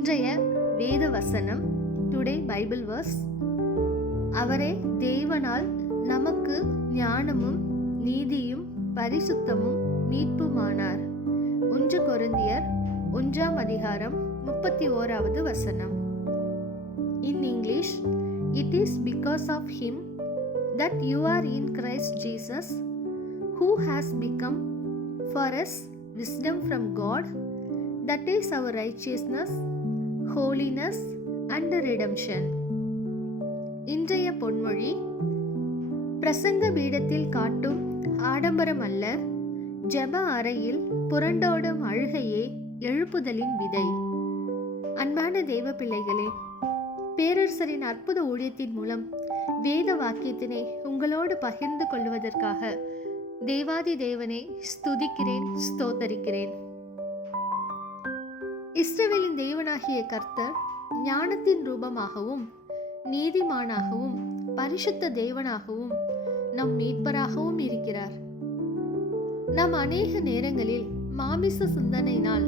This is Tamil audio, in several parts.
இன்றைய வேத வசனம், டுடே பைபிள் வர்ஸ். அவரே தேவனால் நமக்கு ஞானமும் நீதியும் பரிசுத்தமும் மீட்புமானார். 1 கொரிந்தியர் 1:31 வசனம். In English, it is because of him that you are in Christ Jesus, who has become for us wisdom from God, that is our righteousness, holiness and redemption. இன்றைய பொன்மொழி: பிரசங்க பீடத்தில் காட்டும் ஆடம்பரம் அல்ல, ஜெப அறையில் புரண்டோடும் அழுகையே எழுப்புதலின் விதை. அன்பான தேவ பிள்ளைகளே, பேரரசரின் அற்புத ஊழியத்தின் மூலம் வேத வாக்கியத்தினை உங்களோடு பகிர்ந்து கொள்வதற்காக தேவாதி தேவனை ஸ்துதிக்கிறேன், ஸ்தோத்தரிக்கிறேன். இஸ்ரவேலின் தேவனாகிய கர்த்தர் ஞானத்தின் ரூபமாகவும் நீதிமானாகவும் பரிசுத்த தேவனாகவும் நம் மீட்பராகவும் இருக்கிறார். நாம் அநேக நேரங்களில் மாமிச சிந்தனையினால்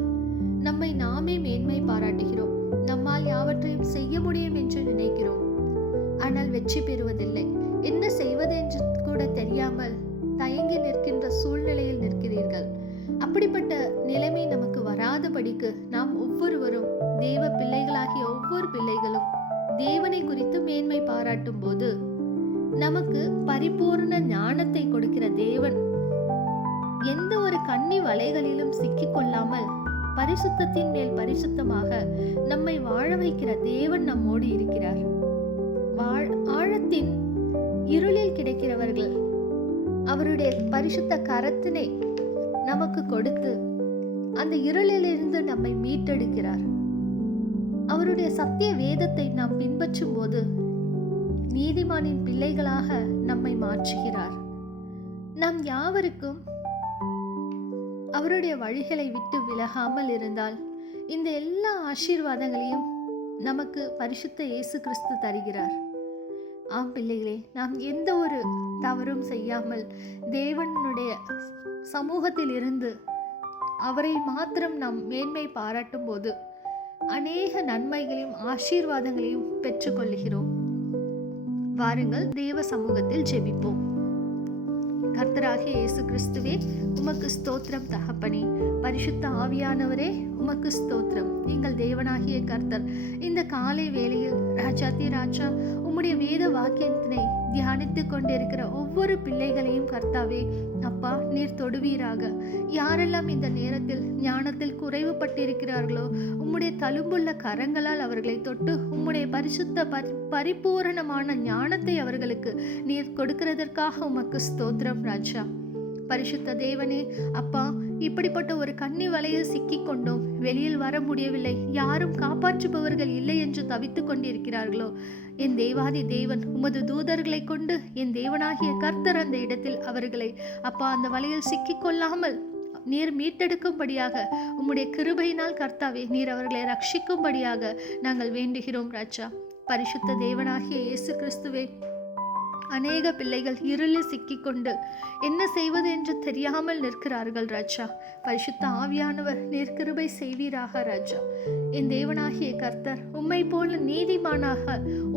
நம்மை நாமே மேன்மை பாராட்டுகிறோம். நம்மால் யாவற்றையும் செய்ய முடியும் என்று நினைக்கிறோம். ஆனால் வெற்றி பெறுவதில்லை. என்ன செய்வது என்று கூட தெரியாமல் தயங்கி நிற்கின்ற சூழ்நிலையில் நிற்கிறீர்கள். அப்படிப்பட்ட நிலைமை நமக்கு வராதபடிக்கு நாம் ஒவ்வொருவரும், தேவ பிள்ளைகளாகிய ஒவ்வொரு பிள்ளைகளும் தேவனை குறித்து மேன்மை பாராட்டும் போது நமக்கு பரிபூர்ண ஞானத்தை கொடுக்கிற தேவன் எந்த ஒரு கண்ணி வலைகளிலும் சிக்கிக் கொள்ளாமல் பரிசுத்தத்தின் மேல் பரிசுத்தமாக நம்மை வாழ வைக்கிற தேவன் நம்மோடு இருக்கிறார். ஆழத்தின் இருளில் கிடைக்கிறவர்கள் அவருடைய பரிசுத்த கரத்தினை நமக்கு கொடுத்து அந்த இருளிலிருந்து நம்மை மீட்டெடுக்கிறார். அவருடைய சத்திய வேதத்தை நாம் பின்பற்றும் போது நீதிமானின் பிள்ளைகளாக நம்மை மாற்றுகிறார். நாம் யாவருக்கும் அவருடைய வழிகளை விட்டு விலகாமல் இருந்தால் இந்த எல்லா ஆசீர்வாதங்களையும் நமக்கு பரிசுத்த இயேசு கிறிஸ்து தருகிறார். ஆம் பிள்ளைகளே, நாம் எந்த ஒரு தவறும் செய்யாமல் தேவனுடைய சமூகத்தில் இருந்து அவரை மாத்திரம் நாம் மேன்மை பாராட்டும் போது அநேக நன்மைகளையும் ஆசீர்வாதங்களையும் பெற்றுக்கொள்கிறோம். வாருங்கள், தேவ சமூகத்தில் ஜெபிப்போம். கர்த்தராகிய இயேசு கிறிஸ்துவே, உமக்கு ஸ்தோத்திரம் தகப்பனே. பரிசுத்த ஆவியானவரே, உமக்கு ஸ்தோத்திரம். எங்கள் தேவனாகிய கர்த்தர், இந்த காலை வேளையில் ராஜாதி ராஜா உம்முடைய வேத வாக்கியத்தினை தியானித்துக் கொண்டிருக்கிற ஒவ்வொரு பிள்ளைகளையும் கர்த்தாவே அப்பா, நீர் தொடுவீராக. யாரெல்லாம் இந்த நேரத்தில் ஞானத்தில் குறைவுபட்டிருக்கிறார்களோ உம்முடைய தழும்புள்ள கரங்களால் அவர்களை தொட்டு உம்முடைய பரிசுத்த பரிபூரணமான ஞானத்தை அவர்களுக்கு நீர் கொடுக்கிறதற்காக உமக்கு ஸ்தோத்திரம் ராஜா. பரிசுத்த தேவனே அப்பா, இப்படிப்பட்ட ஒரு கன்னி வலையில் சிக்கிக் கொண்டோம், வெளியில் வர முடியவில்லை, யாரும் காப்பாற்றுபவர்கள் இல்லை என்று தவித்துக் கொண்டிருக்கிறார்களோ, என் தேவாதி தேவன் உமது தூதர்களை கொண்டு என் தேவனாகிய கர்த்தர் அந்த இடத்தில் அவர்களை அப்பா அந்த வலையில் சிக்கிக் கொள்ளாமல் நீர் மீட்டெடுக்கும்படியாக உம்முடைய கிருபையினால் கர்த்தாவே நீர் அவர்களை ரட்சிக்கும்படியாக நாங்கள் வேண்டுகிறோம் ராஜா. பரிசுத்த தேவனாகிய இயேசு கிறிஸ்துவே, அநேக பிள்ளைகள் இருளில் சிக்கிக்கொண்டு என்ன செய்வது என்று தெரியாமல் நிற்கிறார்கள் ராஜா. பரிசுத்த ஆவியானவர் நீர் கிருபை செய்வீராக ராஜா. என் தேவனாகிய கர்த்தர் உம்மை போல நீதிமானாக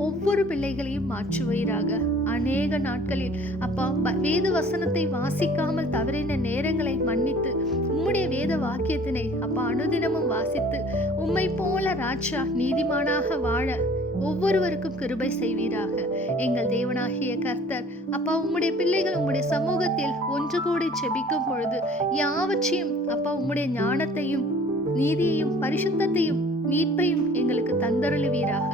ஒவ்வொரு பிள்ளைகளையும் மாற்றுவீராக. அநேக நாட்களில் அப்பா வேத வசனத்தை வாசிக்காமல் தவறின நேரங்களை மன்னித்து உம்முடைய வேத வாக்கியத்தினை அப்பா அனுதினமும் வாசித்து உம்மை போல ராஜா நீதிமானாக வாழ ஒவ்வொருவருக்கும் கிருபை செய்வீராக. எங்கள் தேவனாகிய கர்த்தர் அப்பா, உம்முடைய பிள்ளைகள் உம்முடைய சமூகத்தில் ஒன்று கூடி செபிக்கும் பொழுது யாவற்றையும் அப்பா உம்முடைய ஞானத்தையும் நீதியையும் பரிசுத்தத்தையும் மீட்பையும் எங்களுக்கு தந்தருளுவீராக.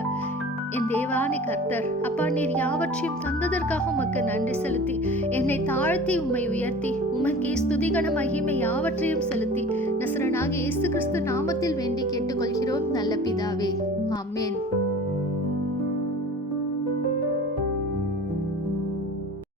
என் தேவானி கர்த்தர் அப்பா, நீர் யாவற்றையும் தந்ததற்காக உமக்கு நன்றி செலுத்தி என்னை தாழ்த்தி உம்மை உயர்த்தி உமக்கே ஸ்துதிகன மகிமை யாவற்றையும் செலுத்தி நசரனாகிய இயேசு கிறிஸ்து